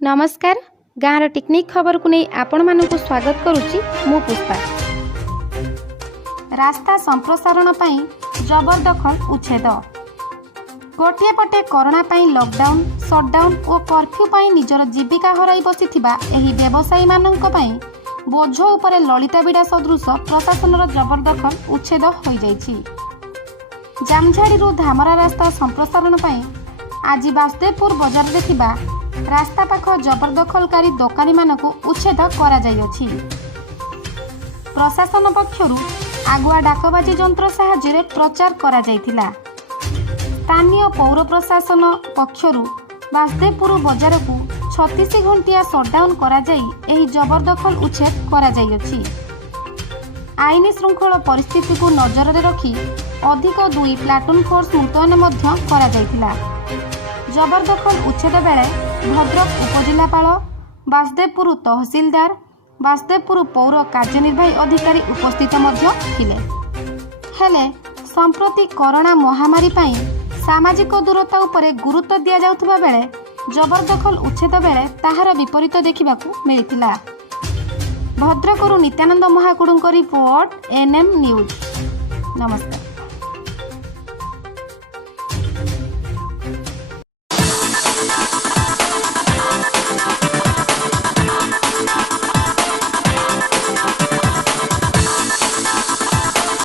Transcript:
नमस्कार गाँव टेक्निक खबर को नहीं आपण मानक स्वागत करुच्ची मु पुष्पा। रास्ता संप्रसारण पाई जबरदखल उच्छेद। गोटे पटे कोरोना पाई लॉकडाउन शटडाउन और कर्फ्यू पाई निजर जीविका हराई बसिथिबा एही व्यवसायी मानक पाई बोझ उपरे ललिता बिड़ा सदृश प्रशासन जबरदखल उच्छेद हो जाइछि। जामझाड़ी धामरा रास्ता संप्रसारण पाई आज वासुदेवपुर बजार रे थिबा रास्ता पाख जबरदखलकारी दोकानी मानक उच्छेद करा जाइछि। प्रशासन पक्षरु आगुआ डाकबाजी जंत्र साहाय्य प्रचार करा जाइथिला। स्थानीय पौर प्रशासन पक्षरु वासुदेवपुर बजार को 36 घंटिया शटडाउन करा जाई एही जबरदखल उच्छेद करा जाइछि। आईन श्रृंखला परिस्थिति को नजर में रखी अधिक 2 प्लाटून फोर्स मुतयन मध्य करा जाइथिला। जबरदखल उच्छेद बेले भद्रक उपजिलापाल वासुदेवपुर तहसीलदार वासुदेवपुर पौर कार्यनिर्वाही अधिकारी उपस्थित मध्य थिले। हेले संप्रति कोरोना महामारी पाई सामाजिक दूरता उपरे गुरुत्व दिया जाउथबा बेले जबरदखल उच्छेद बेले ताहार विपरीत देखिबाकू मिलिथिला। भद्रकरू नित्यानंद महाकुडुंक रिपोर्ट एनएम न्यूज। नमस्कार।